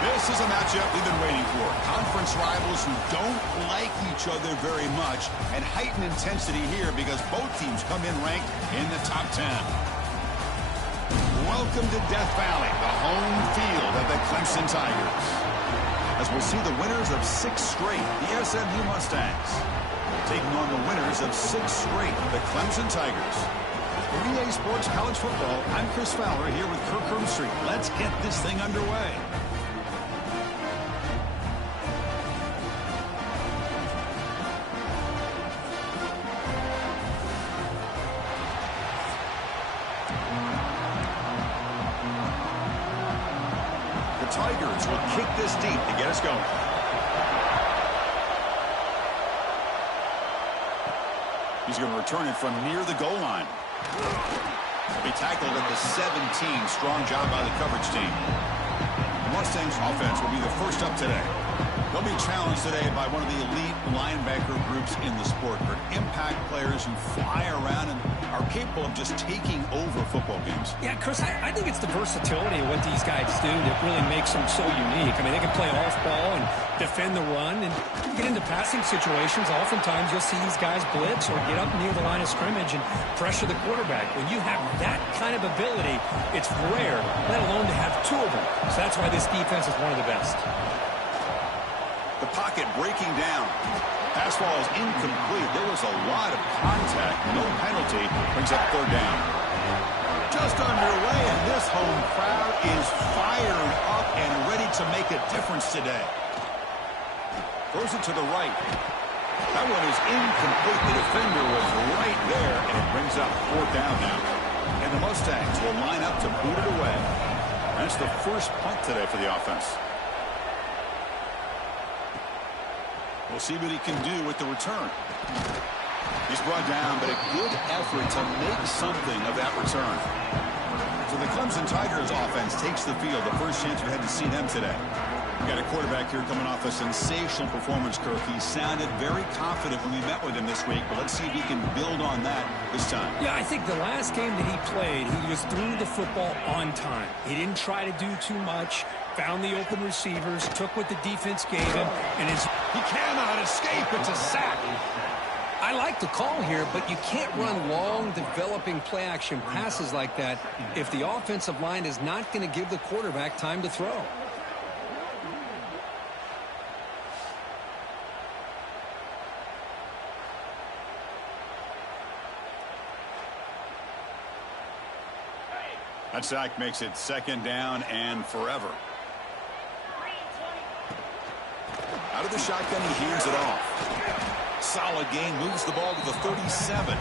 This is a matchup we've been waiting for. Conference rivals who don't like each other very much, and heightened intensity here because both teams come in ranked in the top 10. Welcome to Death Valley, the home field of the Clemson Tigers. As we'll see the winners of 6 straight, the SMU Mustangs, taking on the winners of 6 straight, the Clemson Tigers. For EA Sports College Football, I'm Chris Fowler here with Kirk Street. Let's get this thing underway. Tigers will kick this deep to get us going. He's going to return it from near the goal line. He'll be tackled at the 17. Strong job by the coverage team. The Mustangs offense will be the first up today. They'll be challenged today by one of the elite linebacker groups in the sport. They're impact players who fly around and are capable of just taking over football games. Yeah, Chris, I think it's the versatility of what these guys do that really makes them so unique. I mean, they can play off ball and defend the run and get into passing situations. Oftentimes, you'll see these guys blitz or get up near the line of scrimmage and pressure the quarterback. When you have that kind of ability, it's rare, let alone to have 2 of them. So that's why this defense is one of the best. The pocket breaking down. Pass ball is incomplete. There was a lot of contact. No penalty. Brings up 3rd down. Just underway, and this home crowd is fired up and ready to make a difference today. Throws it to the right. That one is incomplete. The defender was right there, and it brings up 4th down now. And the Mustangs will line up to boot it away. That's the first punt today for the offense. We'll see what he can do with the return. He's brought down, but a good effort to make something of that return. So the Clemson Tigers offense takes the field. The first chance we had to see them today. We got a quarterback here coming off a sensational performance, Kirk. He sounded very confident when we met with him this week, but let's see if he can build on that this time. Yeah, I think the last game that he played, he just threw the football on time. He didn't try to do too much, found the open receivers, took what the defense gave him, and he cannot escape. It's a sack. I like the call here, but you can't run long, developing play-action passes like that if the offensive line is not going to give the quarterback time to throw. That sack makes it 2nd down and forever. Out of the shotgun, he hands it off. Solid gain, moves the ball to the 37.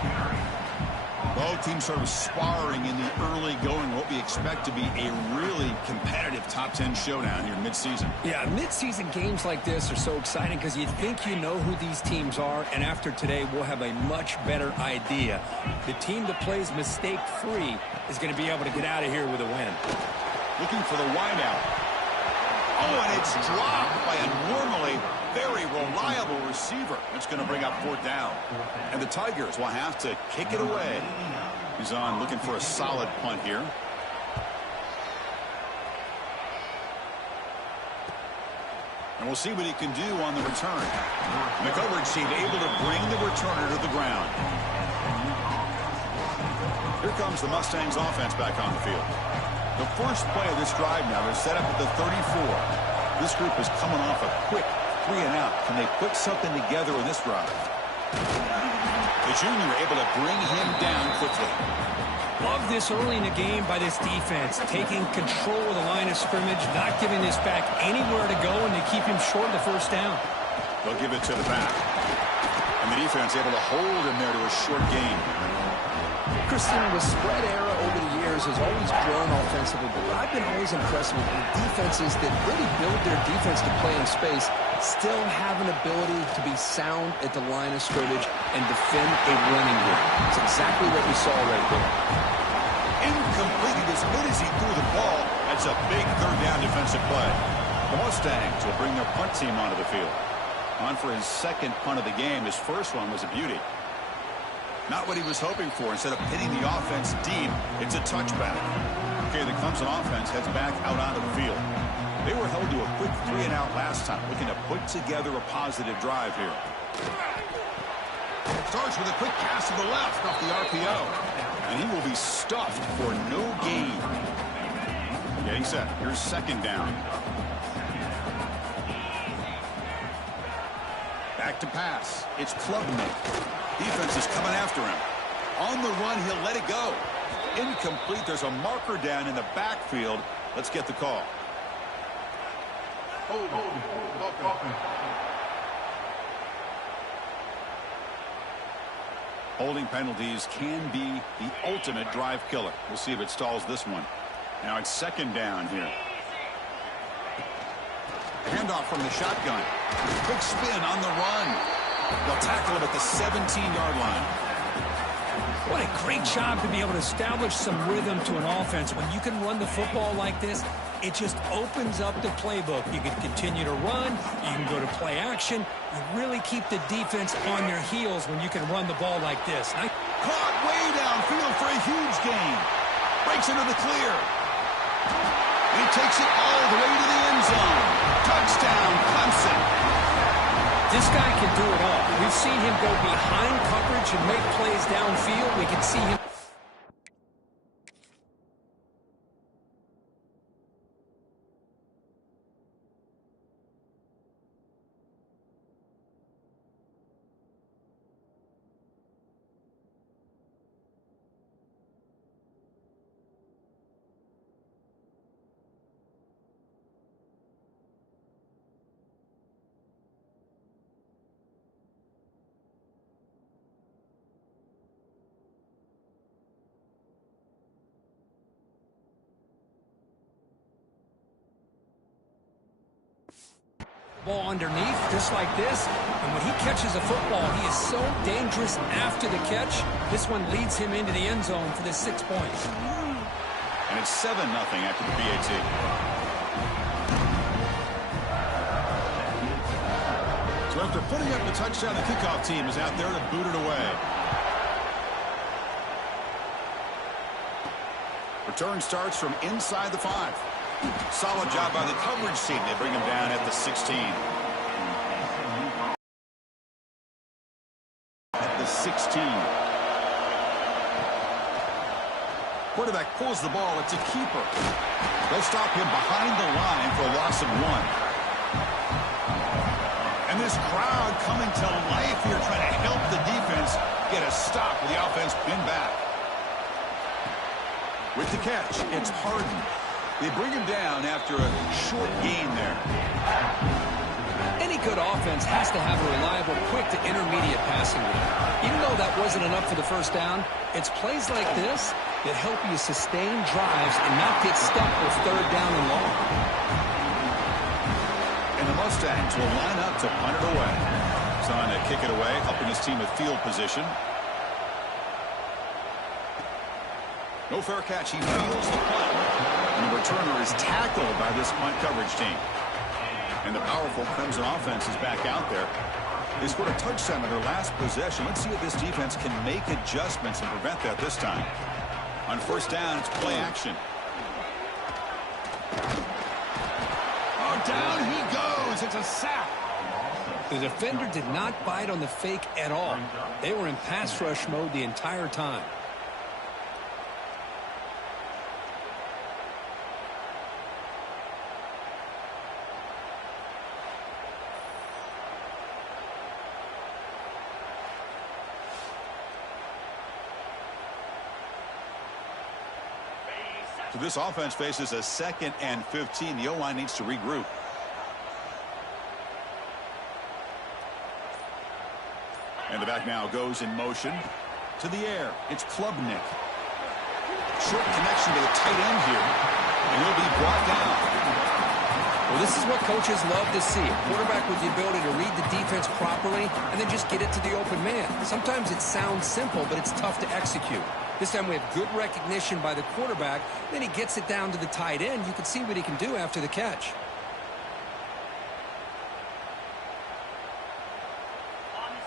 Both teams sort of sparring in the early going, what we expect to be a really competitive top 10 showdown here mid-season. Yeah, mid-season games like this are so exciting because you think you know who these teams are, and after today, we'll have a much better idea. The team that plays mistake-free is going to be able to get out of here with a win. Looking for the wideout. Oh, and it's dropped by a normally very reliable receiver. It's going to bring up 4th down. And the Tigers will have to kick it away. He's on looking for a solid punt here. And we'll see what he can do on the return. The coverage team able to bring the returner to the ground. Here comes the Mustangs offense back on the field. The first play of this drive now, they're set up at the 34. This group is coming off a quick 3-and-out. Can they put something together in this drive? The junior able to bring him down quickly. Love this early in the game by this defense, taking control of the line of scrimmage, not giving this back anywhere to go, and they keep him short of the 1st down. They'll give it to the back. And the defense able to hold him there to a short gain. Christian, the spread era over the years has always grown offensively, but what I've been always impressed with defenses that really build their defense to play in space still have an ability to be sound at the line of scrimmage and defend a running game. It's exactly what we saw right there. Incomplete as good as he threw the ball. That's a big 3rd down defensive play. The Mustangs will bring their punt team onto the field. On for his 2nd punt of the game. His first one was a beauty. Not what he was hoping for. Instead of hitting the offense deep, it's a touchback. Okay, the Clemson offense heads back out onto the field. They were held to a quick 3-and-out last time, looking to put together a positive drive here. Starts with a quick pass to the left off the RPO. And he will be stuffed for no gain. Getting set. Here's 2nd down. Back to pass. It's Klubnik. Defense is coming after him. On the run, he'll let it go. Incomplete. There's a marker down in the backfield. Let's get the call. Holding penalties can be the ultimate drive killer. We'll see if it stalls this one. Now it's 2nd down here. Handoff from the shotgun. Quick spin on the run. They'll tackle him at the 17-yard line. What a great job to be able to establish some rhythm to an offense. When you can run the football like this, it just opens up the playbook. You can continue to run. You can go to play action. You really keep the defense on their heels when you can run the ball like this. Caught way downfield for a huge gain. Breaks into the clear. And he takes it all the way to the end zone. Touchdown, Clemson. This guy can do it all. We've seen him go behind coverage and make plays downfield. We can see him. Ball underneath, just like this. And when he catches a football, he is so dangerous after the catch. This one leads him into the end zone for the 6 points. And it's 7-0 after the PAT. So after putting up the touchdown, the kickoff team is out there to boot it away. Return starts from inside the 5. Solid job by the coverage team. They bring him down at the 16. At the 16. Quarterback pulls the ball. It's a keeper. They'll stop him behind the line for a loss of 1. And this crowd coming to life here, trying to help the defense get a stop with the offense pinned back. With the catch, it's Harden. They bring him down after a short gain there. Any good offense has to have a reliable, quick to intermediate passing game. Even though that wasn't enough for the first down, it's plays like this that help you sustain drives and not get stuck with third down and long. And the Mustangs will line up to punt it away. Trying to kick it away, helping his team with field position. No fair catch. He fields the punt. And the returner is tackled by this punt coverage team. And the powerful Clemson offense is back out there. They scored a touchdown in their last possession. Let's see if this defense can make adjustments and prevent that this time. On first down, it's play action. Oh, down he goes. It's a sack. The defender did not bite on the fake at all. They were in pass rush mode the entire time. So this offense faces a 2nd and 15. The O-line needs to regroup. And the back now goes in motion to the air. It's Klubnik. Short connection to the tight end here. And he'll be brought down. Well, this is what coaches love to see. A quarterback with the ability to read the defense properly and then just get it to the open man. Sometimes it sounds simple, but it's tough to execute. This time we have good recognition by the quarterback. Then he gets it down to the tight end. You can see what he can do after the catch.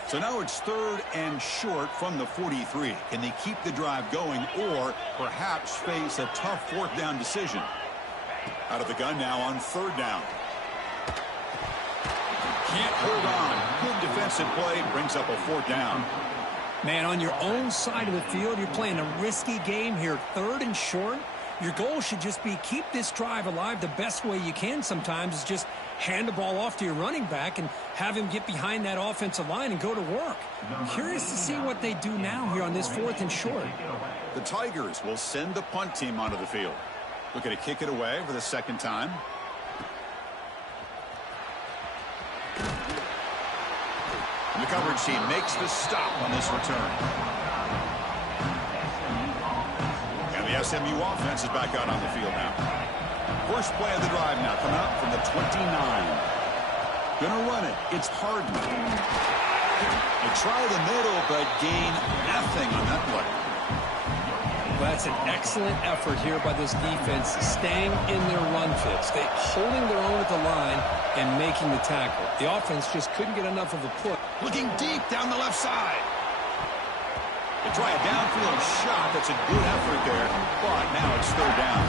So now it's 3rd and short from the 43. Can they keep the drive going or perhaps face a tough 4th down decision? Out of the gun now on 3rd down. Can't hold on. Good defensive play brings up a 4th down. Man, on your own side of the field, you're playing a risky game here. 3rd and short. Your goal should just be keep this drive alive the best way you can sometimes is just hand the ball off to your running back and have him get behind that offensive line and go to work. I'm curious to see what they do now here on this 4th and short. The Tigers will send the punt team onto the field. Looking to kick it away for the 2nd time. And the coverage team makes the stop on this return. And the SMU offense is back out on the field now. First play of the drive now coming up from the 29. Gonna run it. It's Harden. They try the middle, but gain nothing on that play. Well, that's an excellent effort here by this defense, staying in their run fits. They holding their own at the line and making the tackle. The offense just couldn't get enough of a push. Looking deep down the left side. They try a downfield shot. That's a good effort there, but now it's 3rd down.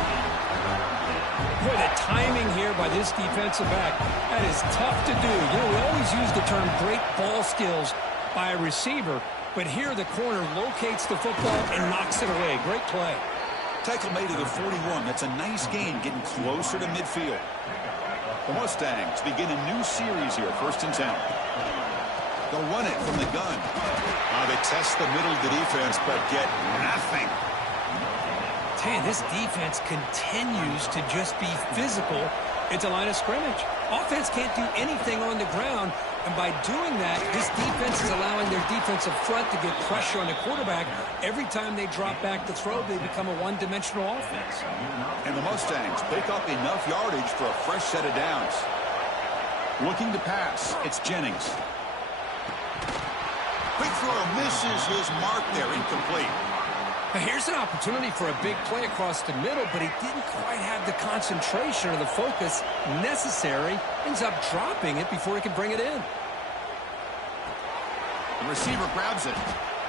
Boy, the timing here by this defensive back, that is tough to do. You know, we always use the term great ball skills by a receiver, but here the corner locates the football and knocks it away. Great play. Tackle made to the 41. That's a nice gain, getting closer to midfield. The Mustangs begin a new series here, 1st and 10. They'll run it from the gun. They test the middle of the defense, but get nothing. This defense continues to just be physical at the line of scrimmage. Offense can't do anything on the ground, and by doing that, this defense is allowing their defensive front to get pressure on the quarterback. Every time they drop back to throw, they become a one-dimensional offense. And the Mustangs pick up enough yardage for a fresh set of downs. Looking to pass, it's Jennings. Quick throw misses his mark there, incomplete. Now here's an opportunity for a big play across the middle, but he didn't quite have the concentration or the focus necessary. Ends up dropping it before he could bring it in. The receiver grabs it.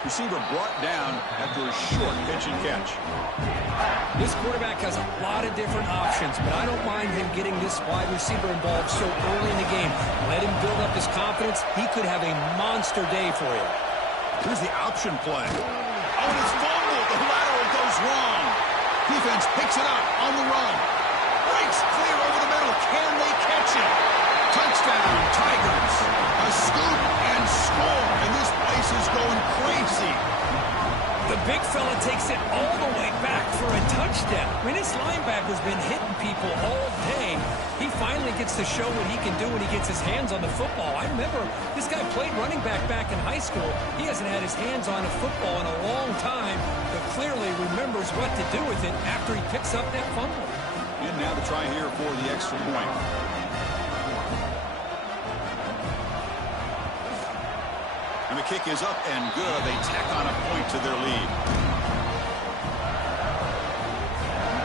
Receiver brought down after a short pitch and catch. This quarterback has a lot of different options, but I don't mind him getting this wide receiver involved so early in the game. Let him build up his confidence. He could have a monster day for you. Here's the option play. Oh, and it's fumbled. The lateral goes wrong. Defense picks it up on the run. Breaks clear over the middle. Can they catch it? Touchdown, Tigers. A scoop and score. And this place is going crazy. The big fella takes it all the way back for a touchdown. I mean, this linebacker's been hitting people all day. He finally gets to show what he can do when he gets his hands on the football. I remember this guy played running back in high school. He hasn't had his hands on a football in a long time, but clearly remembers what to do with it after he picks up that fumble. And now to try here for the extra point. And the kick is up and good. They tack on a point to their lead.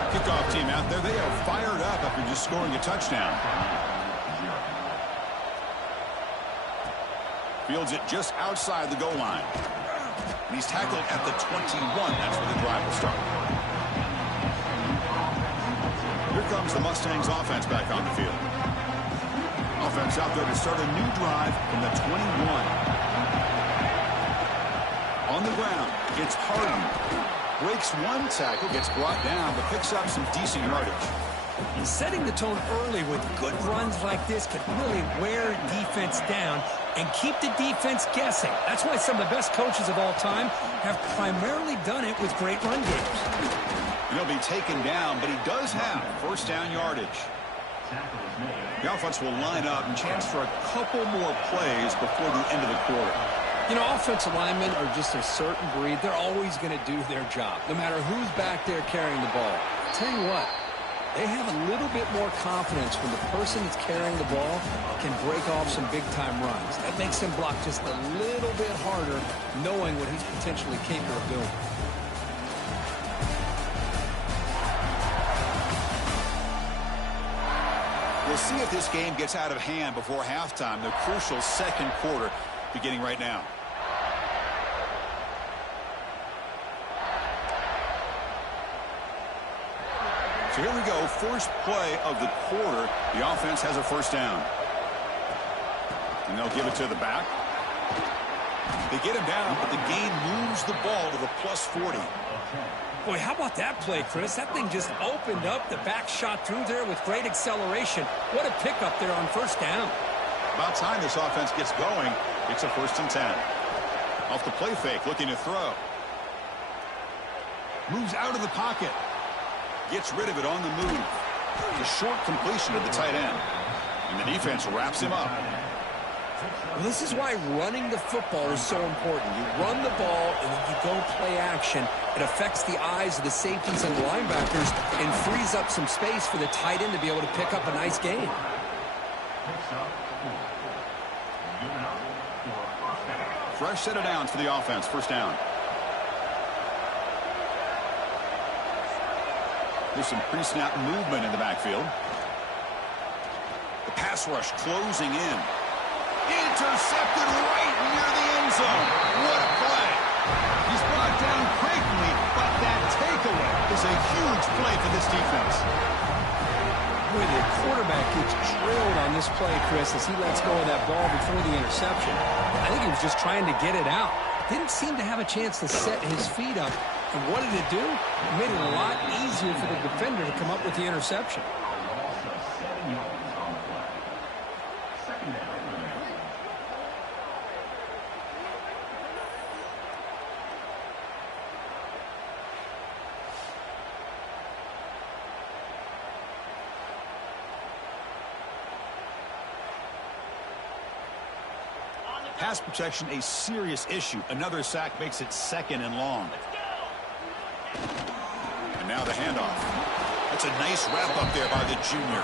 Kickoff team out there. They are fired up after just scoring a touchdown. Fields it just outside the goal line. And he's tackled at the 21. That's where the drive will start. Here comes the Mustangs offense back on the field. Offense out there to start a new drive from the 21. On the ground, it's Harden. Breaks one tackle, gets brought down, but picks up some decent yardage. And setting the tone early with good runs like this can really wear defense down and keep the defense guessing. That's why some of the best coaches of all time have primarily done it with great run games. He'll be taken down, but he does have first down yardage. The offense will line up and chance for a couple more plays before the end of the quarter. You know, offensive linemen are just a certain breed. They're always going to do their job, no matter who's back there carrying the ball. I'll tell you what, they have a little bit more confidence when the person that's carrying the ball can break off some big-time runs. That makes him block just a little bit harder, knowing what he's potentially capable of doing. We'll see if this game gets out of hand before halftime, the crucial second quarter beginning right now. So here we go, first play of the quarter. The offense has a first down. And they'll give it to the back. They get him down, but the gain moves the ball to the +40. Boy, how about that play, Chris? That thing just opened up. The back shot through there with great acceleration. What a pickup there on first down. About time this offense gets going. It's a 1st and 10. Off the play fake, looking to throw. Moves out of the pocket. Gets rid of it on the move. A short completion to the tight end. And the defense wraps him up. Well, this is why running the football is so important. You run the ball and then you go play action. It affects the eyes of the safeties and the linebackers and frees up some space for the tight end to be able to pick up a nice gain. Fresh set of downs for the offense. First down. There's some pre-snap movement in the backfield. The pass rush closing in. Intercepted right near the end zone. What a play. He's brought down quickly, but that takeaway is a huge play for this defense. Boy, the quarterback gets drilled on this play, Chris, as he lets go of that ball before the interception. I think he was just trying to get it out. Didn't seem to have a chance to set his feet up. And what did it do? It made it a lot easier for the defender to come up with the interception. Pass protection, a serious issue. Another sack makes it 2nd and long. And now the handoff. That's a nice wrap up there by the junior.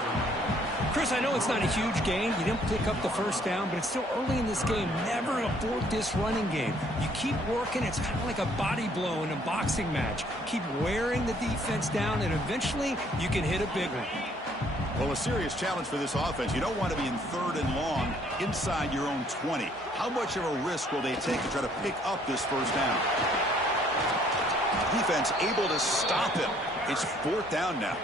Chris, I know it's not a huge gain. You didn't pick up the first down, but it's still early in this game. Never abort this running game. You keep working. It's kind of like a body blow in a boxing match. Keep wearing the defense down, and eventually you can hit a big one. Well, a serious challenge for this offense. You don't want to be in 3rd and long inside your own 20. How much of a risk will they take to try to pick up this first down? Defense able to stop him. It's 4th down now.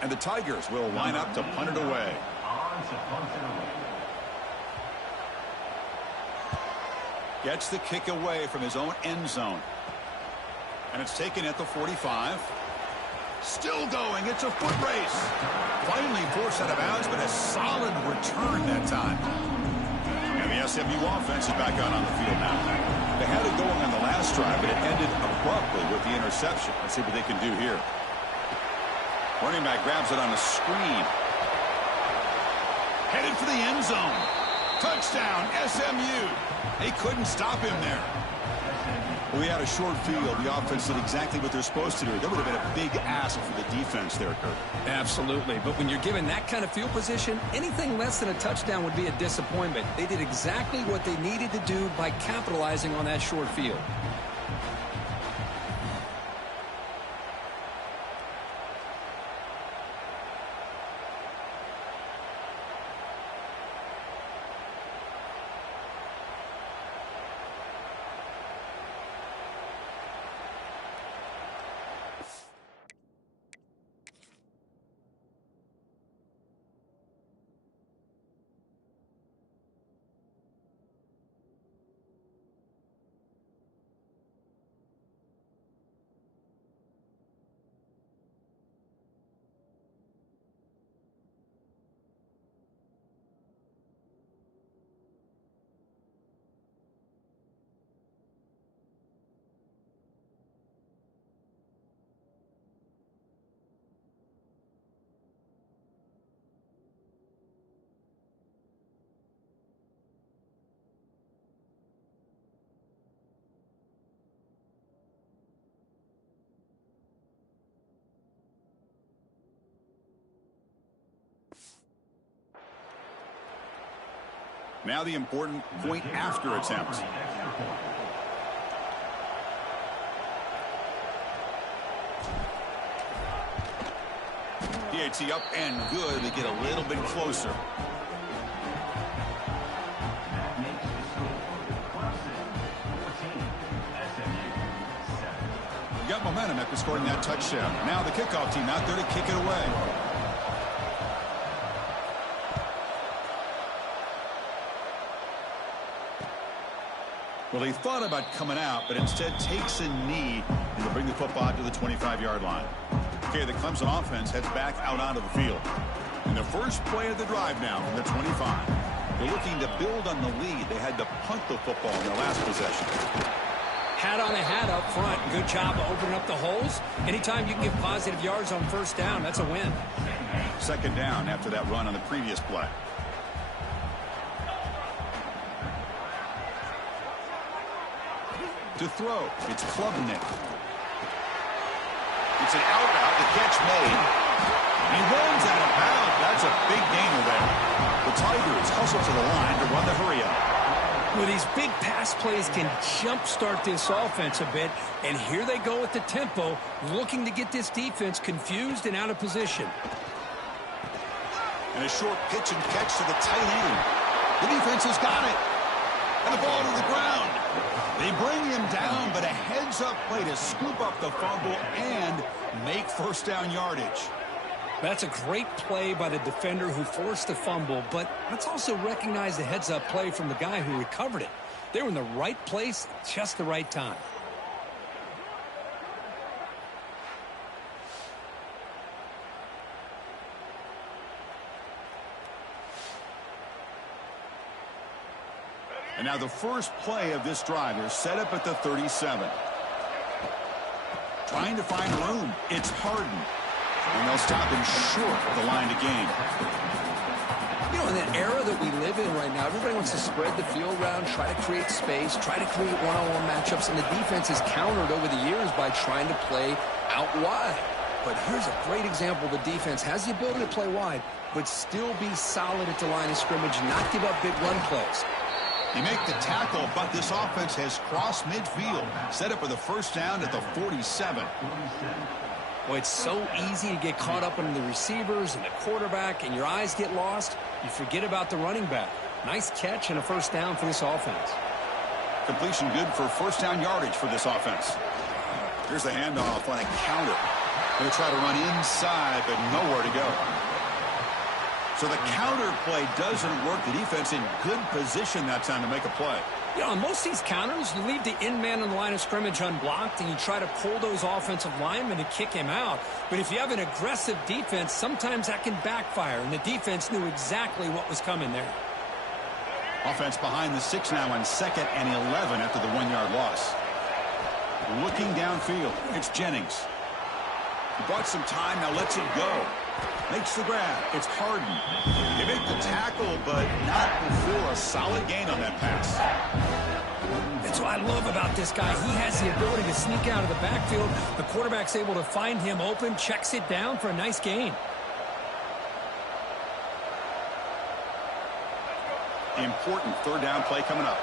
And the Tigers will line up to punt it away. Gets the kick away from his own end zone. And it's taken at the 45. Still going. It's a foot race. Finally forced out of bounds, but a solid return that time. And the SMU offense is back out on the field now. They had it going on the last drive, but it ended abruptly with the interception. Let's see what they can do here. Running back grabs it on a screen. Headed for the end zone. Touchdown, SMU. They couldn't stop him there. We had a short field. The offense did exactly what they're supposed to do. That would have been a big ask for the defense there, Kurt. Absolutely. But when you're given that kind of field position, anything less than a touchdown would be a disappointment. They did exactly what they needed to do by capitalizing on that short field. Now the important point after attempt. DAT up and good. They get a little bit closer. Got momentum after scoring that touchdown. Now the kickoff team out there to kick it away. Well, he thought about coming out, but instead takes a knee and to bring the football to the 25-yard line. Okay, the Clemson offense heads back out onto the field. And the first play of the drive now from the 25. They're looking to build on the lead. They had to punt the football in their last possession. Hat on a hat up front. Good job of opening up the holes. Anytime you can get positive yards on first down, that's a win. Second down after that run on the previous play. To throw, it's Klubnik. It's an out route, the catch made. He runs out of bounds. That's a big gainer there. The Tigers hustle to the line to run the hurry up. Well, these big pass plays can jumpstart this offense a bit, and here they go at the tempo, looking to get this defense confused and out of position. And a short pitch and catch to the tight end. The defense has got it. And the ball to the ground. They bring him down, but a heads-up play to scoop up the fumble and make first down yardage. That's a great play by the defender who forced the fumble, but let's also recognize the heads-up play from the guy who recovered it. They were in the right place at just the right time. And now the first play of this drive is set up at the 37. Trying to find room. It's Harden. And they'll stop him short of the line to gain. You know, in that era that we live in right now, everybody wants to spread the field around, try to create space, try to create one-on-one matchups, and the defense has countered over the years by trying to play out wide. But here's a great example. The defense has the ability to play wide, but still be solid at the line of scrimmage, not give up big run plays. They make the tackle, but this offense has crossed midfield. Set up with a first down at the 47. Well, it's so easy to get caught up in the receivers and the quarterback, and your eyes get lost. You forget about the running back. Nice catch and a first down for this offense. Completion good for first down yardage for this offense. Here's the handoff on a counter. Going to try to run inside, but nowhere to go. So the counter play doesn't work. The defense in good position that time to make a play. You know, on most of these counters, you leave the in-man on the line of scrimmage unblocked, and you try to pull those offensive linemen to kick him out. But if you have an aggressive defense, sometimes that can backfire, and the defense knew exactly what was coming there. Offense behind the 6 now on 2nd and 11 after the 1-yard loss. Looking downfield, it's Jennings. He bought some time, now lets it go. Makes the grab. It's Harden. They make the tackle, but not before a solid gain on that pass. That's what I love about this guy. He has the ability to sneak out of the backfield. The quarterback's able to find him open, checks it down for a nice gain. Important 3rd down play coming up.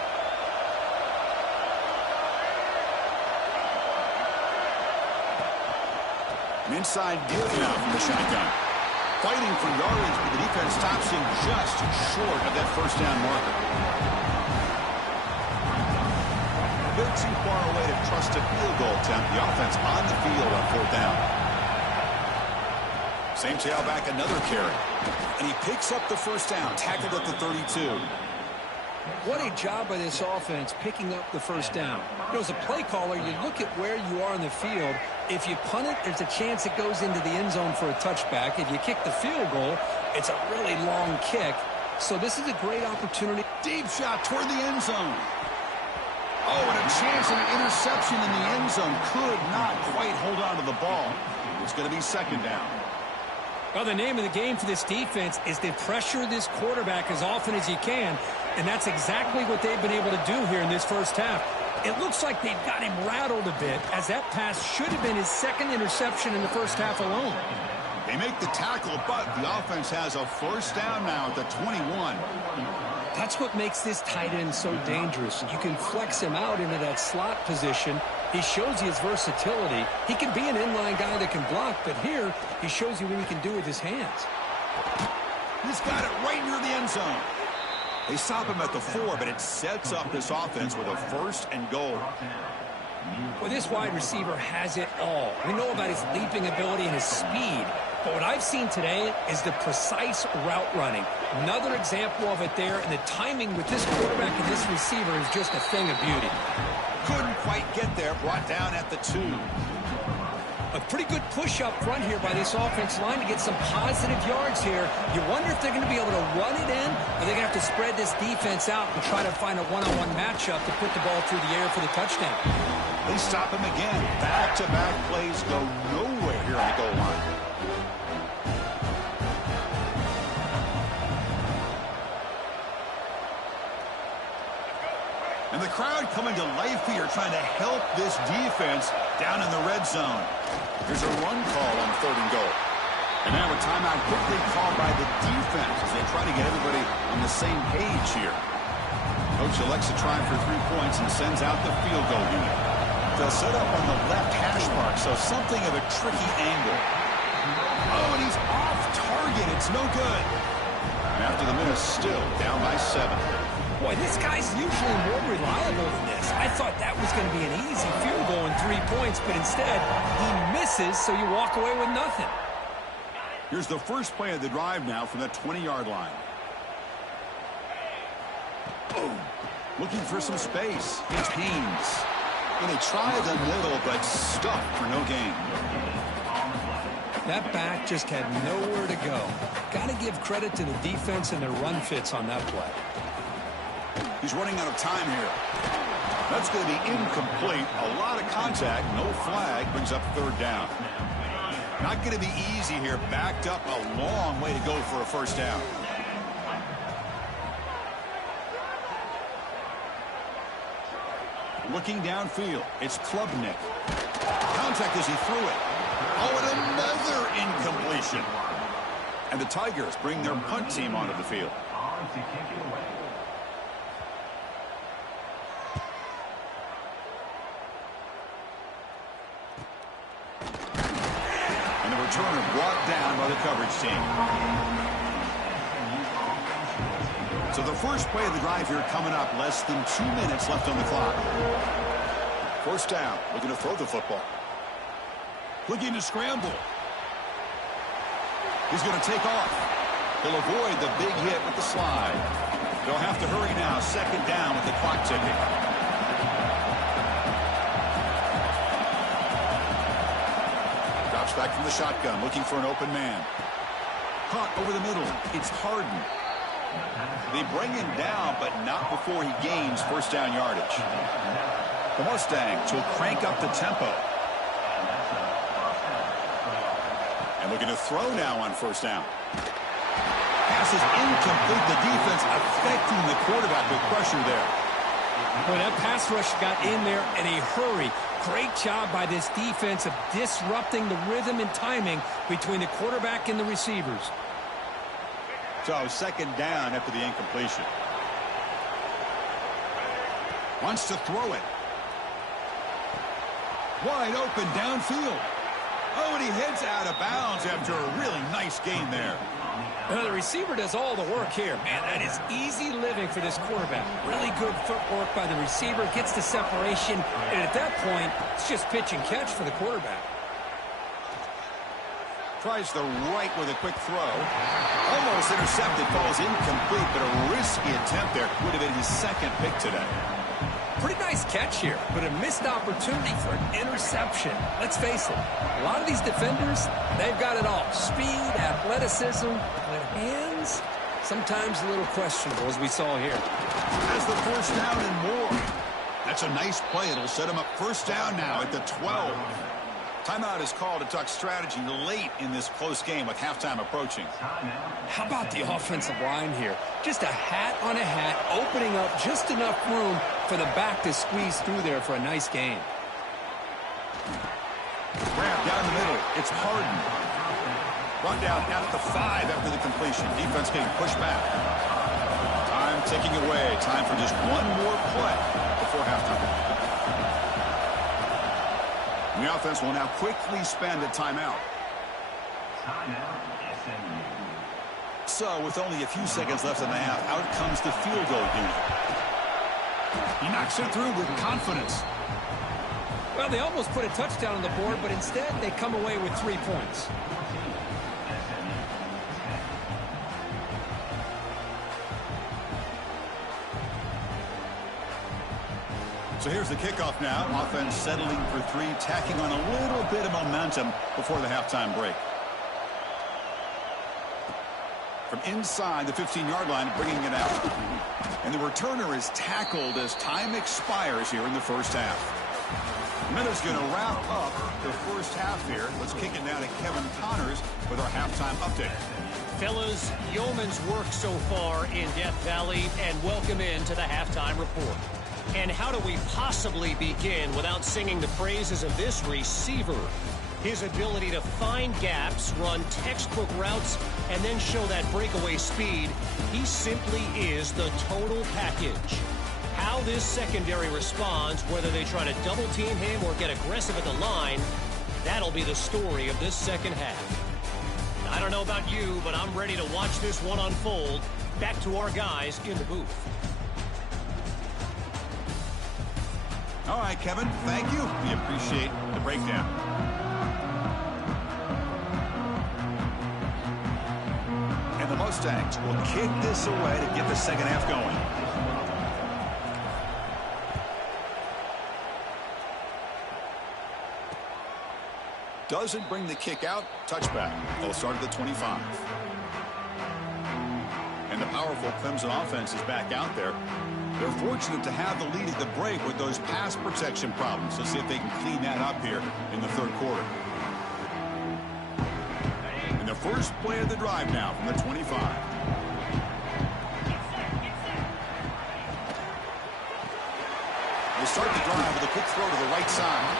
An inside give now from the shotgun. Fighting for yardage, but the defense stops him just short of that 1st down marker. A bit too far away to trust a field goal attempt. The offense on the field on 4th down. Same tailback, another carry. And he picks up the 1st down, tackled at the 32. What a job by this offense picking up the 1st down. You know, as a play caller, you look at where you are in the field. If you punt it, there's a chance it goes into the end zone for a touchback. If you kick the field goal, it's a really long kick. So this is a great opportunity. Deep shot toward the end zone. Oh, and a chance of an interception in the end zone. Could not quite hold on to the ball. It's going to be 2nd down. Well, the name of the game for this defense is to pressure this quarterback as often as you can, and that's exactly what they've been able to do here in this 1st half. It looks like they've got him rattled a bit, as that pass should have been his 2nd interception in the 1st half alone. They make the tackle, but the offense has a 1st down now at the 21. That's what makes this tight end so dangerous. You can flex him out into that slot position. He shows you his versatility. He can be an inline guy that can block, but here he shows you what he can do with his hands. He's got it right near the end zone. They stop him at the 4, but it sets up this offense with a 1st and goal. Well, this wide receiver has it all. We know about his leaping ability and his speed, but what I've seen today is the precise route running. Another example of it there, and the timing with this quarterback and this receiver is just a thing of beauty. Couldn't quite get there, brought down at the 2. A pretty good push up front here by this offense line to get some positive yards here. You wonder if they're going to be able to run it in, or they're going to have to spread this defense out and try to find a one-on-one matchup to put the ball through the air for the touchdown. They stop him again. Back-to-back plays go nowhere here on the goal line. And the crowd coming to life here, trying to help this defense down in the red zone. Here's a run call on 3rd and goal. And now a timeout quickly called by the defense as they try to get everybody on the same page here. Coach elects to try for 3 points and sends out the field goal unit. They'll set up on the left hash mark, so something of a tricky angle. Oh, and he's off target. It's no good. And after the miss, still down by 7. Boy, this guy's usually more reliable than this. I thought that was going to be an easy field goal and 3 points, but instead he misses, so you walk away with nothing. Here's the first play of the drive now from the 20-yard line. Boom. Looking for some space. It's Haynes. And they try the middle, but stuffed for no gain. That back just had nowhere to go. Got to give credit to the defense and their run fits on that play. He's running out of time here. That's going to be incomplete. A lot of contact. No flag. Brings up 3rd down. Not going to be easy here. Backed up a long way to go for a 1st down. Looking downfield. It's Klubnik. Contact as he threw it. Oh, and another incompletion. And the Tigers bring their punt team onto the field. And the returner brought down by the coverage team. So the first play of the drive here coming up. Less than 2 minutes left on the clock. 1st down. Looking to throw the football. Looking to scramble. He's going to take off. He'll avoid the big hit with the slide. They'll have to hurry now. Second down with the clock ticking. Drops back from the shotgun, looking for an open man. Caught over the middle. It's Harden. They bring him down, but not before he gains first down yardage. The Mustangs will crank up the tempo. And looking to throw now on first down. Pass is incomplete. The defense affecting the quarterback with pressure there. Well, that pass rush got in there in a hurry. Great job by this defense of disrupting the rhythm and timing between the quarterback and the receivers. So second down after the incompletion. Wants to throw it. Wide open downfield. Oh, and he heads out of bounds after a really nice gain there. Well, the receiver does all the work here. Man, that is easy living for this quarterback. Really good footwork by the receiver. Gets the separation. And at that point, it's just pitch and catch for the quarterback. Tries the right with a quick throw. Almost intercepted. Falls incomplete, but a risky attempt there. Would have been his second pick today. Pretty nice catch here, but a missed opportunity for an interception. Let's face it, a lot of these defenders, they've got it all. Speed, athleticism, but hands, sometimes a little questionable, as we saw here. Has the first down and more. That's a nice play. It'll set him up first down now at the 12. Timeout is called to talk strategy late in this close game with halftime approaching. How about the offensive line here? Just a hat on a hat, opening up just enough room for the back to squeeze through there for a nice gain. Grab down the middle. It's Harden. Run down at the 5 after the completion. Defense getting pushed back. Time ticking away. Time for just one more play before halftime. The offense will now quickly spend a timeout. So, with only a few seconds left in the half, out comes the field goal unit. He knocks it through with confidence. Well, they almost put a touchdown on the board, but instead they come away with 3 points. So here's the kickoff now. Offense settling for 3, tacking on a little bit of momentum before the halftime break. From inside the 15-yard line, bringing it out. And the returner is tackled as time expires here in the first half. Minutes going to wrap up the first half here. Let's kick it now to Kevin Connors with our halftime update. Fellas, yeoman's work so far in Death Valley, and welcome into the halftime report. And how do we possibly begin without singing the praises of this receiver? His ability to find gaps, run textbook routes, and then show that breakaway speed. He simply is the total package. How this secondary responds, whether they try to double team him or get aggressive at the line, that'll be the story of this second half. I don't know about you, but I'm ready to watch this one unfold. Back to our guys in the booth. All right, Kevin, thank you. We appreciate the breakdown. And the Mustangs will kick this away to get the second half going. Doesn't bring the kick out. Touchback. They'll start at the 25. And the powerful Clemson offense is back out there. They're fortunate to have the lead at the break with those pass protection problems. Let's see if they can clean that up here in the third quarter. And the first play of the drive now from the 25. They start the drive with a quick throw to the right side.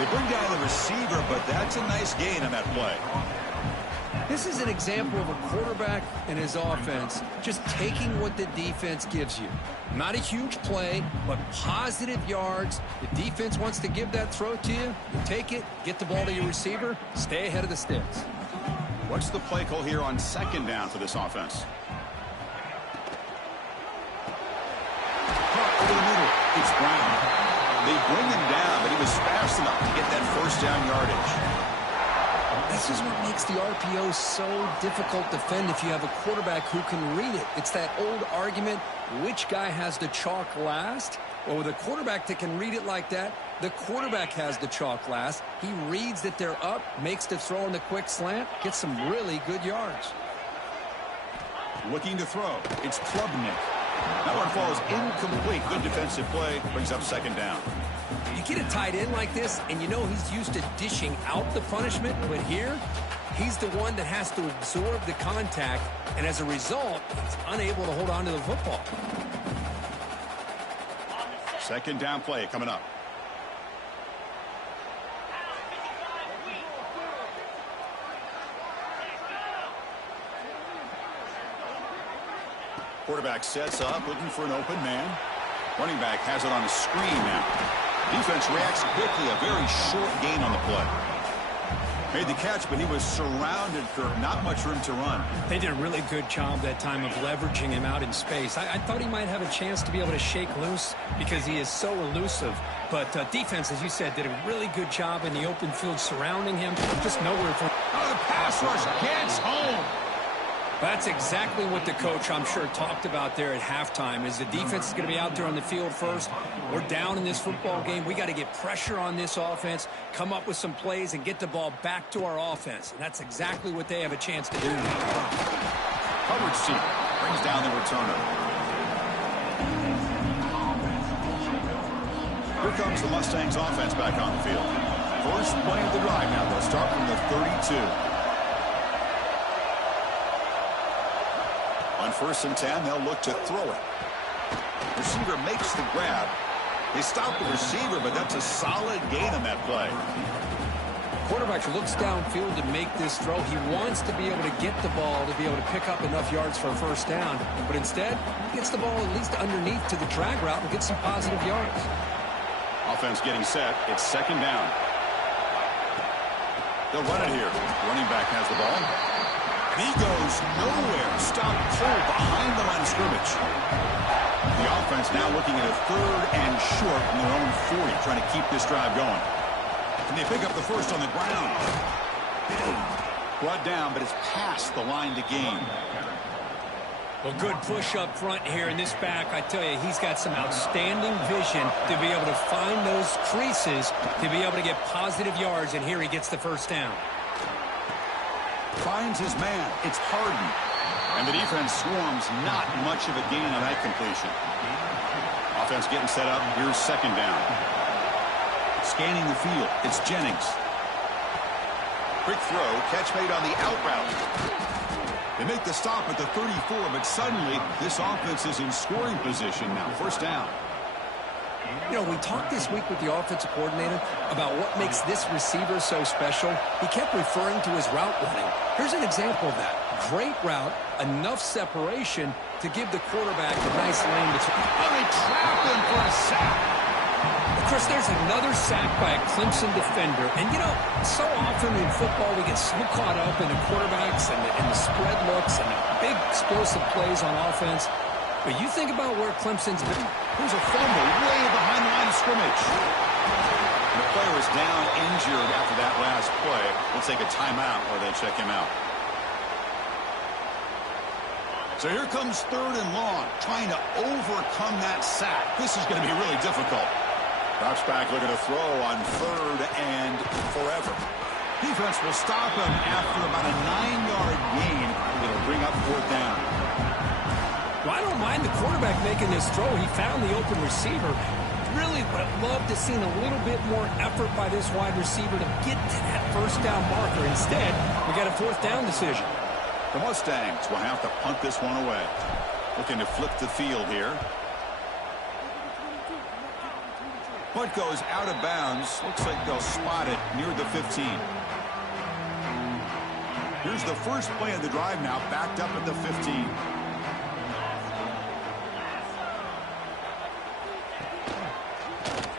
They bring down the receiver, but that's a nice gain on that play. This is an example of a quarterback and his offense just taking what the defense gives you. Not a huge play, but positive yards. The defense wants to give that throw to you. You take it, get the ball to your receiver, stay ahead of the sticks. What's the play call here on second down for this offense? Caught over the middle. It's Brown. They bring him down, but he was fast enough to get that first down yardage. This is what makes the RPO so difficult to defend if you have a quarterback who can read it. It's that old argument, which guy has the chalk last? Well, with a quarterback that can read it like that, the quarterback has the chalk last. He reads that they're up, makes the throw in the quick slant, gets some really good yards. Looking to throw. It's Klubnik. That one falls incomplete. Good defensive play. Brings up second down. You get a tight end like this, and you know he's used to dishing out the punishment, but here, he's the one that has to absorb the contact, and as a result, he's unable to hold on to the football. Second down play coming up. Quarterback sets up, looking for an open man. Running back has it on a screen now. Defense reacts quickly, a very short gain on the play. Made the catch, but he was surrounded, Kirk. Not much room to run. They did a really good job that time of leveraging him out in space. I thought he might have a chance to be able to shake loose because he is so elusive. But defense, as you said, did a really good job in the open field surrounding him. Just nowhere for... Oh, the pass rush gets home. That's exactly what the coach, I'm sure, talked about there at halftime, is the defense is going to be out there on the field first. We're down in this football game. We got to get pressure on this offense, come up with some plays, and get the ball back to our offense. And that's exactly what they have a chance to do now. Coverage team brings down the returner. Here comes the Mustangs offense back on the field. First play of the drive now. They'll start from the 32. On 1st and 10, they'll look to throw it. Receiver makes the grab. They stop the receiver, but that's a solid gain on that play. Quarterback looks downfield to make this throw. He wants to be able to get the ball to be able to pick up enough yards for a first down. But instead, he gets the ball at least underneath to the drag route and gets some positive yards. Offense getting set. It's second down. They'll run it here. Running back has the ball. And he goes nowhere. Stopped cold behind the line of scrimmage. The offense now looking at a 3rd and short from their own 40, trying to keep this drive going. And they pick up the first on the ground. Brought down, but it's past the line to gain. Well, good push up front here in this back. I tell you, he's got some outstanding vision to be able to find those creases, to be able to get positive yards, and here he gets the first down. Finds his man. It's Harden. And the defense swarms. Not much of a gain on that completion. Offense getting set up. Here's second down. Scanning the field. It's Jennings. Quick throw. Catch made on the out route. They make the stop at the 34, but suddenly this offense is in scoring position now. First down. You know, we talked this week with the offensive coordinator about what makes this receiver so special. He kept referring to his route running. Here's an example of that. Great route, enough separation to give the quarterback a nice lane between. Oh, they trapped him for a sack. Chris, there's another sack by a Clemson defender. And, you know, so often in football we get so caught up in the quarterbacks and the spread looks and the big explosive plays on offense. But you think about where Clemson's been. Here's a fumble way behind the line of scrimmage. The player is down injured after that last play. We'll take a timeout or they check him out. So here comes 3rd and long, trying to overcome that sack. This is going to be really difficult. Drops back, looking to throw on 3rd and forever. Defense will stop him after about a 9-yard gain. It'll bring up 4th down. Well, I don't mind the quarterback making this throw. He found the open receiver. Really would have loved to have seen a little bit more effort by this wide receiver to get to that first down marker. Instead, we got a 4th down decision. The Mustangs will have to punt this one away. Looking to flip the field here. Punt goes out of bounds. Looks like they'll spot it near the 15. Here's the first play of the drive now, backed up at the 15.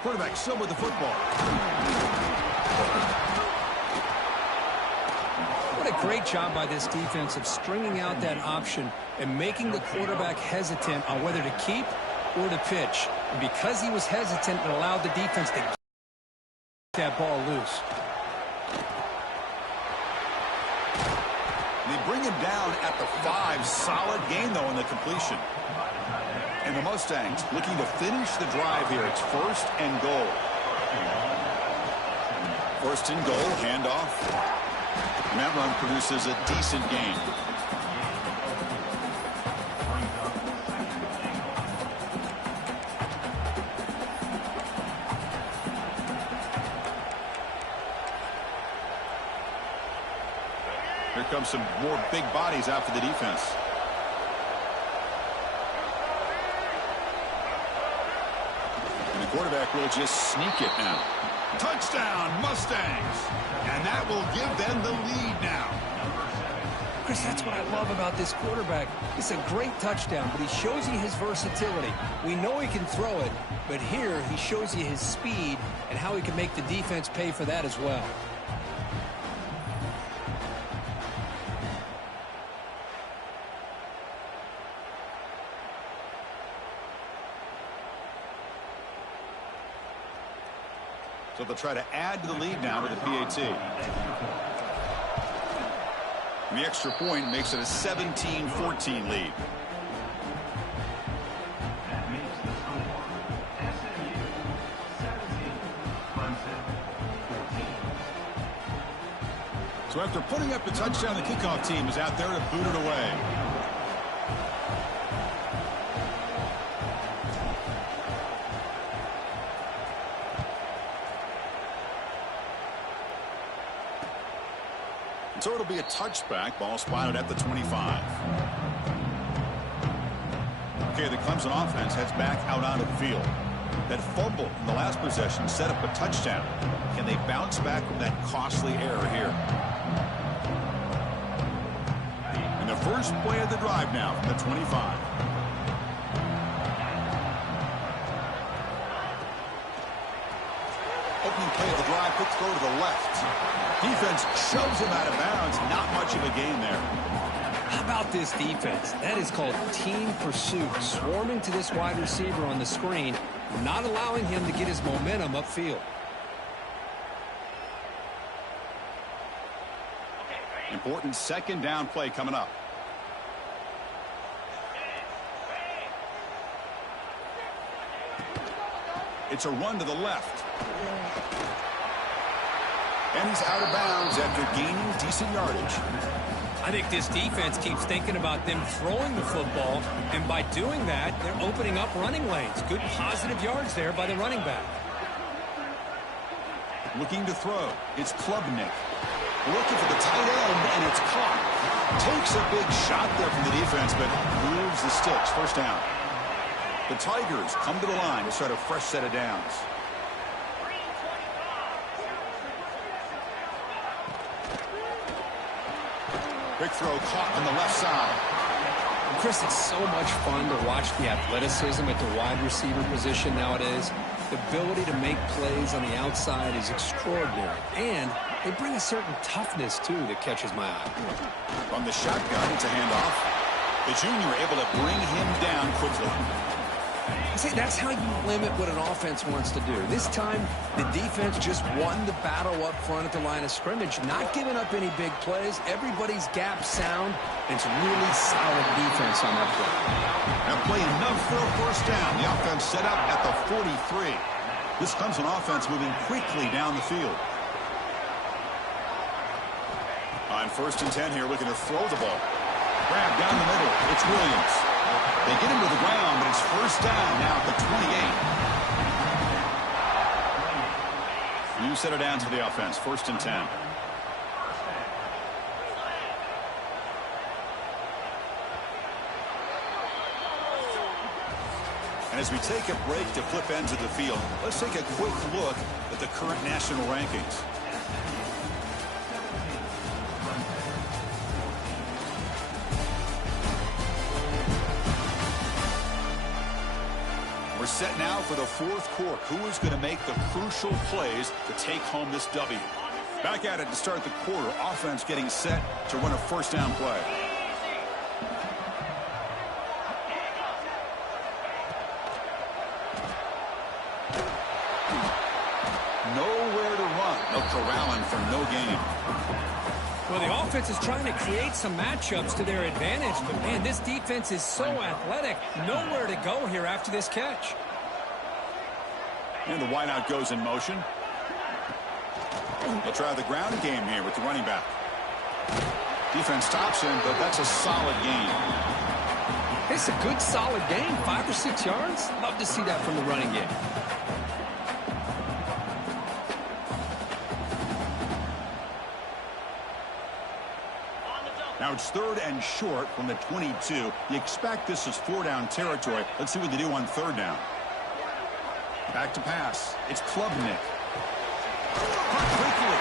Quarterback still with the football. What a great job by this defense of stringing out that option and making the quarterback hesitant on whether to keep or to pitch. And because he was hesitant, it allowed the defense to get that ball loose. And they bring him down at the 5. Solid gain, though, in the completion. And the Mustangs looking to finish the drive here. It's 1st and goal. 1st and goal, handoff. And that run produces a decent gain. Here comes some more big bodies out for the defense. And the quarterback will just sneak it now. Touchdown, Mustangs. And that will give them the lead now. Chris, that's what I love about this quarterback. It's a great touchdown, but he shows you his versatility. We know he can throw it, but here he shows you his speed and how he can make the defense pay for that as well. So they'll try to add to the lead now with the PAT. And the extra point makes it a 17-14 lead. So after putting up the touchdown, the kickoff team is out there to boot it away. So it'll be a touchback. Ball spotted at the 25. Okay, the Clemson offense heads back out onto the field. That fumble in the last possession set up a touchdown. Can they bounce back from that costly error here? And the first play of the drive now from the 25. Opening play of the drive, quick throw to the left. Defense shoves him out of bounds. Not much of a gain there. How about this defense? That is called team pursuit. Swarming to this wide receiver on the screen, not allowing him to get his momentum upfield. Important 2nd down play coming up. It's a run to the left. And he's out of bounds after gaining decent yardage. I think this defense keeps thinking about them throwing the football, and by doing that, they're opening up running lanes. Good positive yards there by the running back. Looking to throw. It's Klubnik. Looking for the tight end, and it's caught. Takes a big shot there from the defense, but moves the sticks. 1st down. The Tigers come to the line to start a fresh set of downs. Big throw caught on the left side. Chris, it's so much fun to watch the athleticism at the wide receiver position nowadays. The ability to make plays on the outside is extraordinary. And they bring a certain toughness, too, that catches my eye. From the shotgun, it's a handoff. The junior able to bring him down quickly. See, that's how you limit what an offense wants to do. This time, the defense just won the battle up front at the line of scrimmage, not giving up any big plays. Everybody's gap sound. It's really solid defense on that play. That play enough for a 1st down. The offense set up at the 43. This Clemson offense moving quickly down the field. On 1st and 10 here, looking to throw the ball. Grab down the middle. It's Williams. They get him to the ground, but it's 1st down now at the 28. New set of downs for the offense. 1st and 10. And as we take a break to flip ends of the field, let's take a quick look at the current national rankings. Set now for the 4th quarter. Who is going to make the crucial plays to take home this W? Back at it to start the quarter. Offense getting set to run a 1st down play. Nowhere to run. No corralling for no gain. Well, the offense is trying to create some matchups to their advantage, but, man, this defense is so athletic. Nowhere to go here after this catch. And the wideout goes in motion. They'll try the ground game here with the running back. Defense stops him, but that's a solid gain. It's a good, solid gain, 5 or 6 yards. Love to see that from the running game. Now it's 3rd and short from the 22. You expect this is 4-down territory. Let's see what they do on 3rd down. Back to pass. It's Klubnik. Quickly.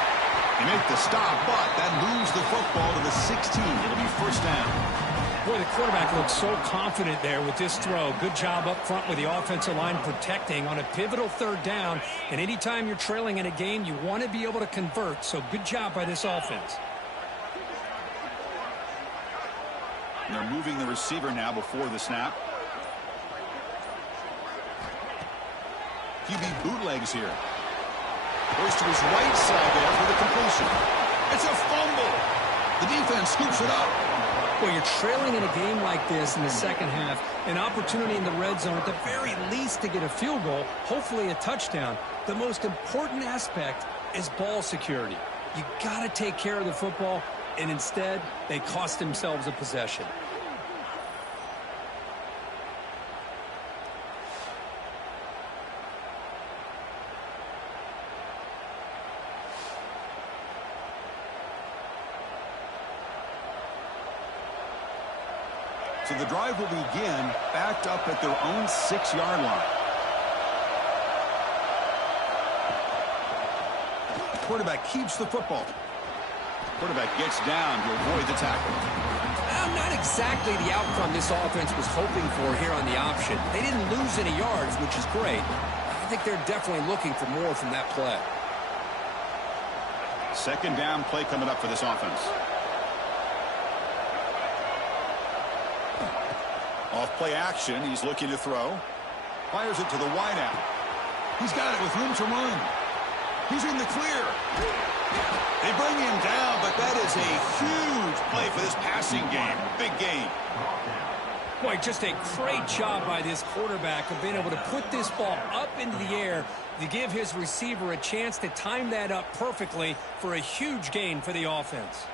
They make the stop, but that moves the football to the 16. It'll be 1st down. Boy, the quarterback looks so confident there with this throw. Good job up front with the offensive line protecting on a pivotal 3rd down. And anytime you're trailing in a game, you want to be able to convert. So good job by this offense. And they're moving the receiver now before the snap. QB bootlegs here. Goes to his right side there for the completion. It's a fumble. The defense scoops it up. Well, you're trailing in a game like this in the second half. An opportunity in the red zone at the very least to get a field goal, hopefully a touchdown. The most important aspect is ball security. You got to take care of the football, and instead, they cost themselves a possession. So the drive will begin backed up at their own 6-yard line. Quarterback keeps the football. Quarterback gets down to avoid the tackle. Not exactly the outcome this offense was hoping for here on the option. They didn't lose any yards, which is great. I think they're definitely looking for more from that play. 2nd down play coming up for this offense. Off play action, he's looking to throw. Fires it to the wideout. He's got it with room to run. He's in the clear. They bring him down, but that is a huge play for this passing game. Big gain. Boy, just a great job by this quarterback of being able to put this ball up into the air to give his receiver a chance to time that up perfectly for a huge gain for the offense.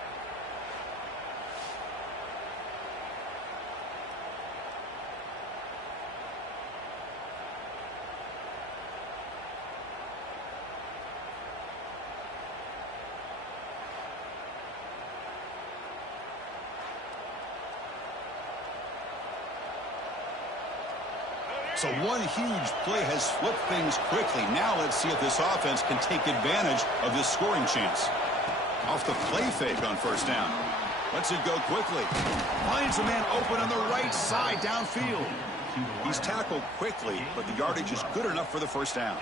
So one huge play has flipped things quickly. Now let's see if this offense can take advantage of this scoring chance. Off the play fake on 1st down. Lets it go quickly. Finds a man open on the right side downfield. He's tackled quickly, but the yardage is good enough for the 1st down.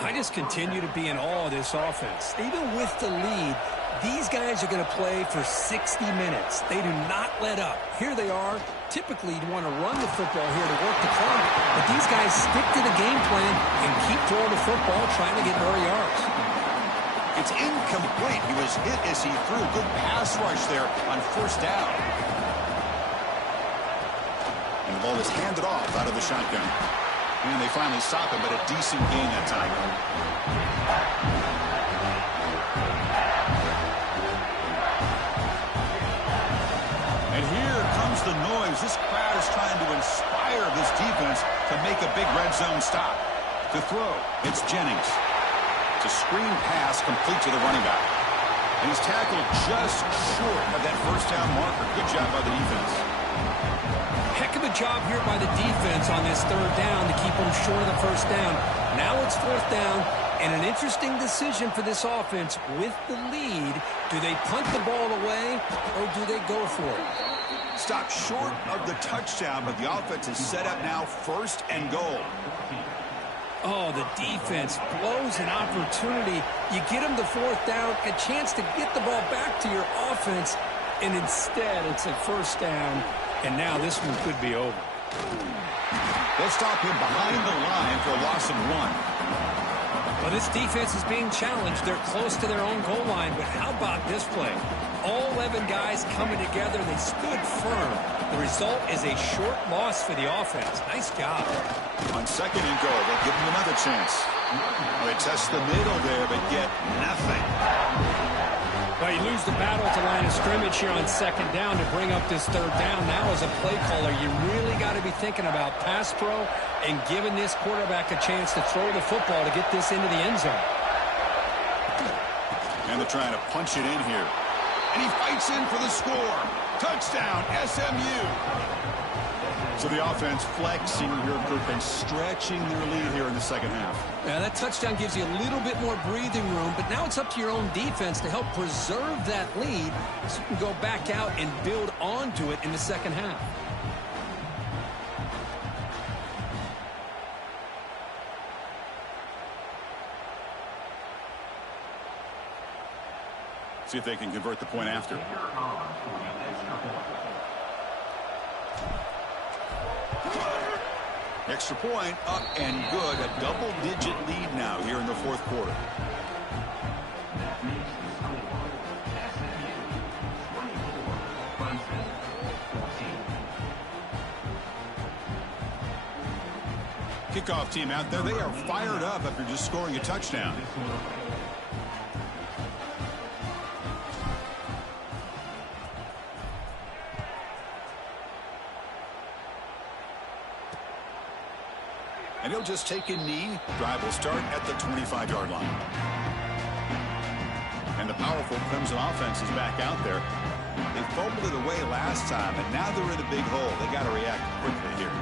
I just continue to be in awe of this offense. Even with the lead, these guys are going to play for 60 minutes. They do not let up. Here they are. Typically, you'd want to run the football here to work the clock, but these guys stick to the game plan and keep throwing the football, trying to get more yards. It's incomplete. He was hit as he threw. Good pass rush there on 1st down. And the ball is handed off out of the shotgun. And they finally stop him, but a decent gain that time. And here comes the noise. This crowd is trying to inspire this defense to make a big red zone stop. To throw, it's Jennings. It's a screen pass complete to the running back. And he's tackled just short of that 1st down marker. Good job by the defense. Heck of a job here by the defense on this 3rd down to keep them short of the 1st down. Now it's 4th down, and an interesting decision for this offense with the lead. Do they punt the ball away, or do they go for it? Stopped short of the touchdown, but the offense is set up now 1st and goal. Oh, the defense blows an opportunity. You get them to 4th down, a chance to get the ball back to your offense, and instead it's a 1st down, and now this one could be over. They'll stop him behind the line for a loss of 1. Well, this defense is being challenged. They're close to their own goal line, but how about this play? All 11 guys coming together. They stood firm. The result is a short loss for the offense. Nice job. On second and goal, they'll give them another chance. They test the middle there, but get nothing. Well, you lose the battle at the line of scrimmage here on second down to bring up this third down. Now, as a play caller, you really got to be thinking about pass pro and giving this quarterback a chance to throw the football to get this into the end zone. And they're trying to punch it in here. And he fights in for the score. Touchdown, SMU. So the offense flexing here, Kirk, and stretching their lead here in the second half. Yeah, that touchdown gives you a little bit more breathing room, but now it's up to your own defense to help preserve that lead so you can go back out and build onto it in the second half. See if they can convert the point after. Extra point up and good. A double-digit lead now here in the fourth quarter. Kickoff team out there. They are fired up after just scoring a touchdown. And he'll just take a knee. Drive will start at the 25-yard line. And the powerful Clemson offense is back out there. They fumbled it away last time, and now they're in a big hole. They got to react quickly here.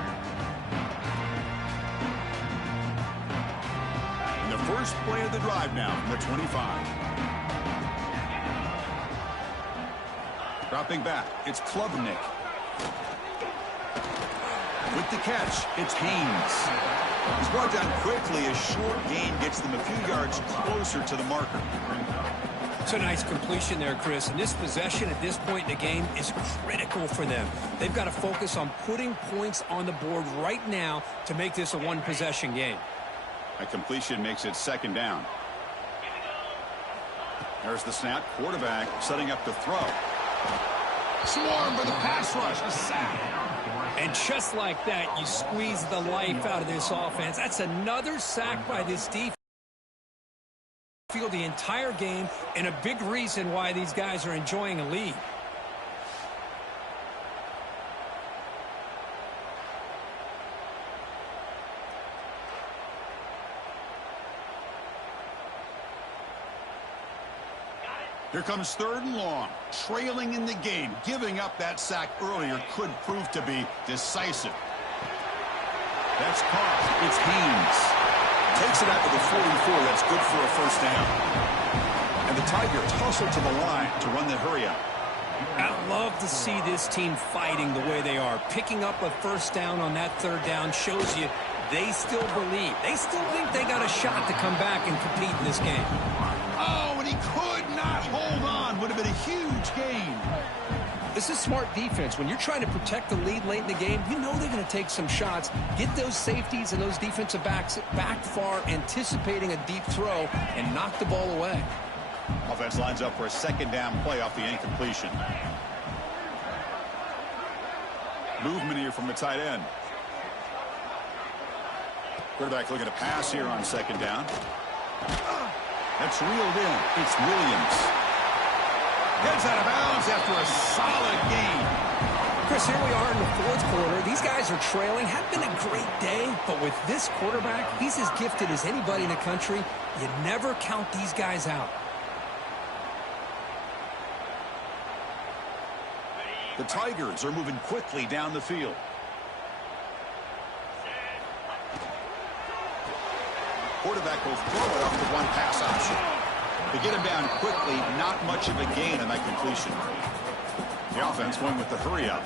And the first play of the drive now from the 25. Dropping back, it's Klubnik. With the catch, it's Haynes. He's brought down quickly. A short gain gets them a few yards closer to the marker. It's a nice completion there, Chris. And this possession at this point in the game is critical for them. They've got to focus on putting points on the board right now to make this a one-possession game. A completion makes it second down. There's the snap. Quarterback setting up to throw. Swarm for the pass rush. A sack. And just like that, you squeeze the life out of this offense. That's another sack by this defense. The entire game, and a big reason why these guys are enjoying a lead. Here comes third and long. Trailing in the game. Giving up that sack earlier could prove to be decisive. That's caught. It's Haynes. Takes it out to the 44. That's good for a first down. And the Tigers hustle to the line to run the hurry up. I love to see this team fighting the way they are. Picking up a first down on that third down shows you they still believe. They still think they got a shot to come back and compete in this game. Oh, and he could not hold on. Would have been a huge gain. This is smart defense. When you're trying to protect the lead late in the game, you know they're going to take some shots. Get those safeties and those defensive backs back far, anticipating a deep throw, and knock the ball away. Offense lines up for a second down play off the incompletion. Movement here from the tight end. Quarterback looking to pass here on second down. That's reeled in. It's Williams. Gets out of bounds after a solid game. Chris, here we are in the fourth quarter. These guys are trailing. Had been a great day, but with this quarterback, he's as gifted as anybody in the country. You never count these guys out. The Tigers are moving quickly down the field. Quarterback will throw it off the one pass option. To get him down quickly, not much of a gain on that completion. The offense going with the hurry up.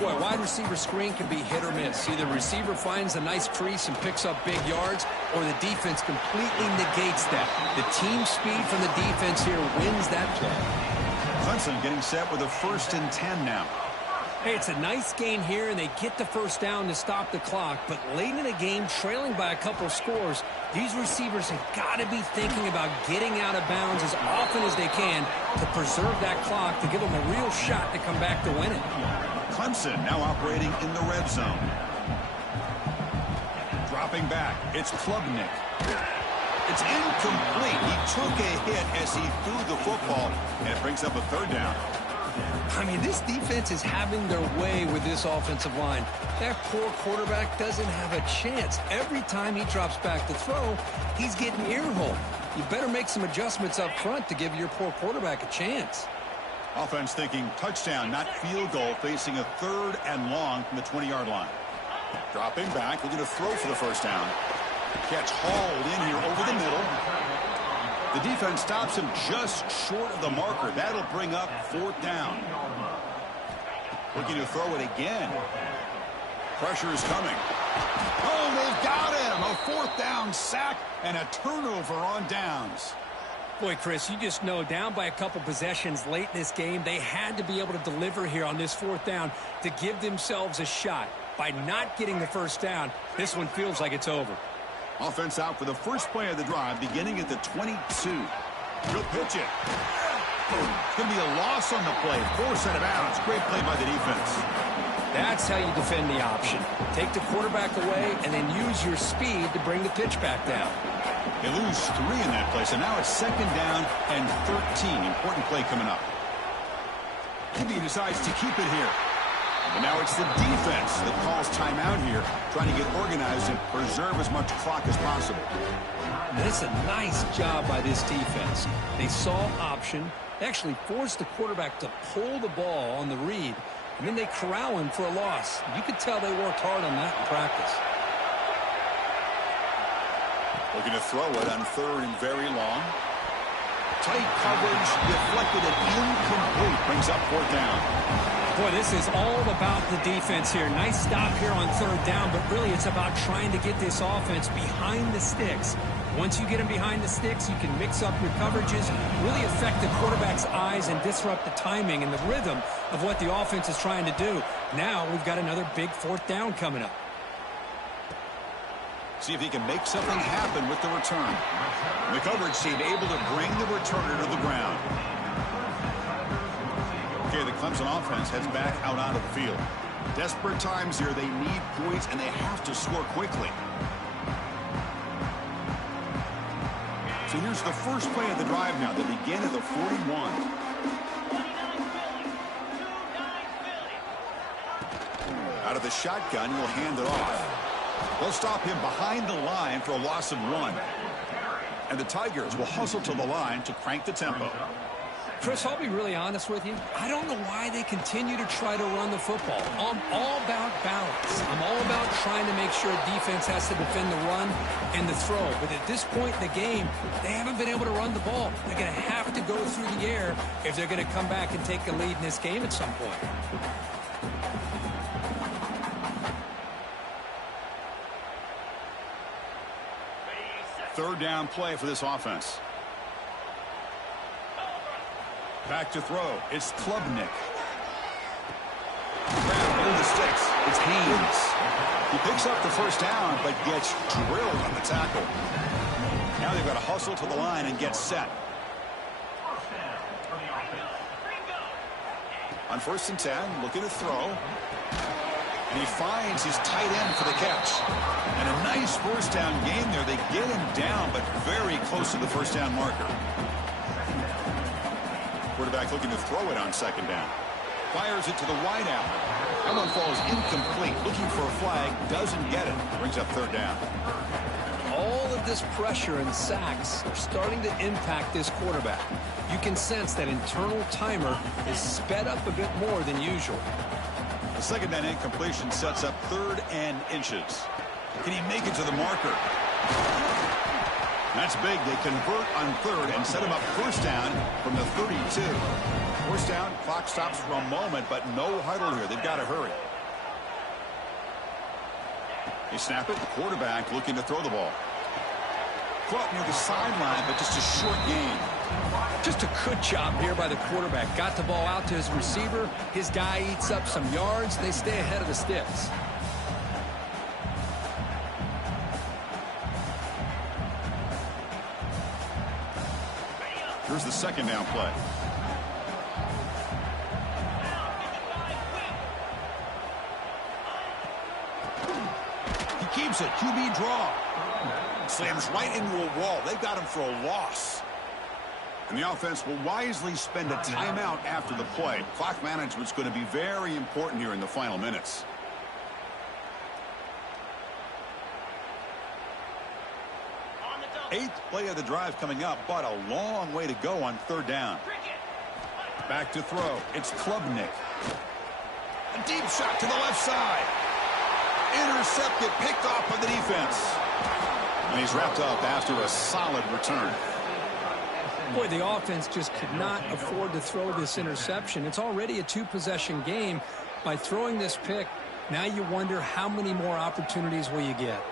Boy, wide receiver screen can be hit or miss. Either the receiver finds a nice crease and picks up big yards, or the defense completely negates that. The team speed from the defense here wins that play. Clemson getting set with a 1st and 10 now. Hey, it's a nice gain here, and they get the first down to stop the clock. But late in the game, trailing by a couple scores, these receivers have got to be thinking about getting out of bounds as often as they can to preserve that clock, to give them a real shot to come back to win it. Clemson now operating in the red zone. Dropping back, it's Klubnik. It's incomplete. He took a hit as he threw the football, and it brings up a third down. I mean, this defense is having their way with this offensive line. That poor quarterback doesn't have a chance. Every time he drops back to throw, he's getting earholed. You better make some adjustments up front to give your poor quarterback a chance. Offense thinking touchdown, not field goal, facing a 3rd and long from the 20-yard line. Dropping back, looking to throw for the first down. Catch hauled in here over the middle. The defense stops him just short of the marker. That'll bring up 4th down. Looking to throw it again. Pressure is coming. Oh, they've got him. A 4th down sack and a turnover on downs. Boy, Chris, you just know down by a couple possessions late in this game, they had to be able to deliver here on this 4th down to give themselves a shot. By not getting the first down, this one feels like it's over. Offense out for the first play of the drive, beginning at the 22. He'll pitch it. It's going to be a loss on the play. Force out of bounds. Great play by the defense. That's how you defend the option. Take the quarterback away and then use your speed to bring the pitch back down. They lose 3 in that play, so now it's 2nd down and 13. Important play coming up. He decides to keep it here. And now it's the defense that calls timeout here, trying to get organized and preserve as much clock as possible. That's a nice job by this defense. They saw option. They actually forced the quarterback to pull the ball on the read, and then they corral him for a loss. You could tell they worked hard on that in practice. Looking to throw it on 3rd and very long. Tight coverage, deflected and incomplete. Brings up 4th down. Boy, this is all about the defense here. Nice stop here on 3rd down, but really it's about trying to get this offense behind the sticks. Once you get them behind the sticks, you can mix up your coverages, really affect the quarterback's eyes and disrupt the timing and the rhythm of what the offense is trying to do. Now we've got another big 4th down coming up. See if he can make something happen with the return. The coverage team able to bring the returner to the ground. Okay, the Clemson offense heads back out onto the field. Desperate times here. They need points, and they have to score quickly. So here's the first play of the drive now. They begin at the 41. Out of the shotgun, he'll hand it off. They'll stop him behind the line for a loss of 1. And the Tigers will hustle to the line to crank the tempo. Chris, I'll be really honest with you. I don't know why they continue to try to run the football. I'm all about balance. I'm all about trying to make sure a defense has to defend the run and the throw. But at this point in the game, they haven't been able to run the ball. They're going to have to go through the air if they're going to come back and take a lead in this game at some point. Third down play for this offense. Back to throw. It's Klubnik. Grab near the sticks. It's Haynes. He picks up the first down, but gets drilled on the tackle. Now they've got to hustle to the line and get set. On 1st and 10, looking to throw. And he finds his tight end for the catch. And a nice first down game there. They get him down, but very close to the first down marker. Quarterback looking to throw it on 2nd down. Fires it to the wideout. That one falls incomplete. Looking for a flag. Doesn't get it. Brings up 3rd down. All of this pressure and sacks are starting to impact this quarterback. You can sense that internal timer is sped up a bit more than usual. The 2nd down incompletion sets up 3rd and inches. Can he make it to the marker? That's big. They convert on 3rd and set him up 1st down from the 32. 1st down, clock stops for a moment, but no huddle here. They've got to hurry. They snap it. Quarterback looking to throw the ball. Caught near the sideline, but just a short gain. Just a good job here by the quarterback. Got the ball out to his receiver. His guy eats up some yards. They stay ahead of the sticks. Here's the second down play. He keeps it. QB draw. Slams right into a wall. They've got him for a loss. And the offense will wisely spend a timeout after the play. Clock management's going to be very important here in the final minutes. Eighth play of the drive coming up, but a long way to go on third down. Back to throw. It's Klubnik. A deep shot to the left side. Intercepted, picked off by the defense. And he's wrapped up after a solid return. Boy, the offense just could not afford to throw this interception. It's already a two-possession game. By throwing this pick, now you wonder how many more opportunities will you get.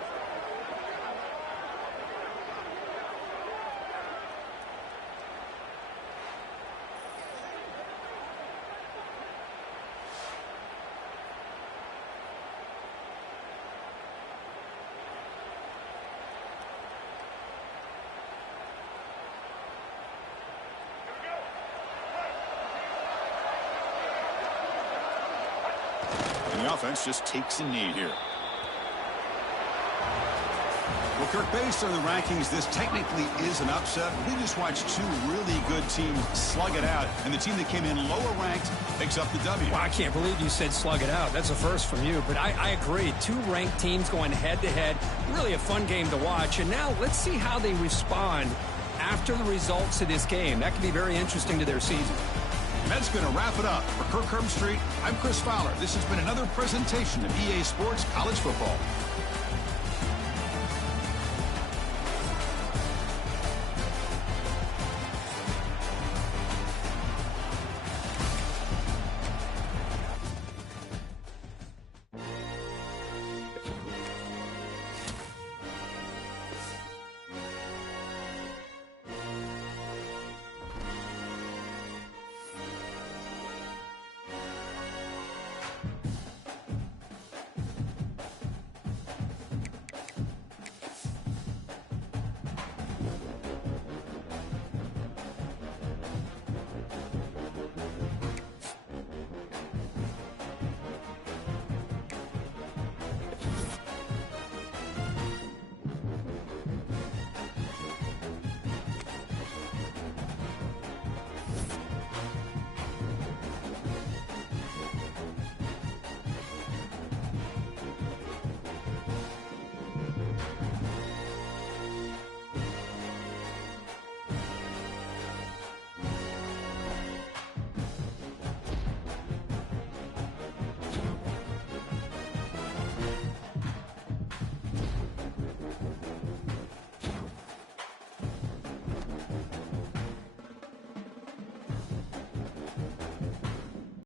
The offense just takes a knee here. Well, Kirk, based on the rankings, this technically is an upset. We just watched two really good teams slug it out, and the team that came in lower ranked picks up the W. Well, I can't believe you said slug it out. That's a first from you, but I agree. Two ranked teams going head-to-head. Really a fun game to watch, and now let's see how they respond after the results of this game. That could be very interesting to their season. And that's going to wrap it up. For Kirk Herbstreit, I'm Chris Fowler. This has been another presentation of EA Sports College Football.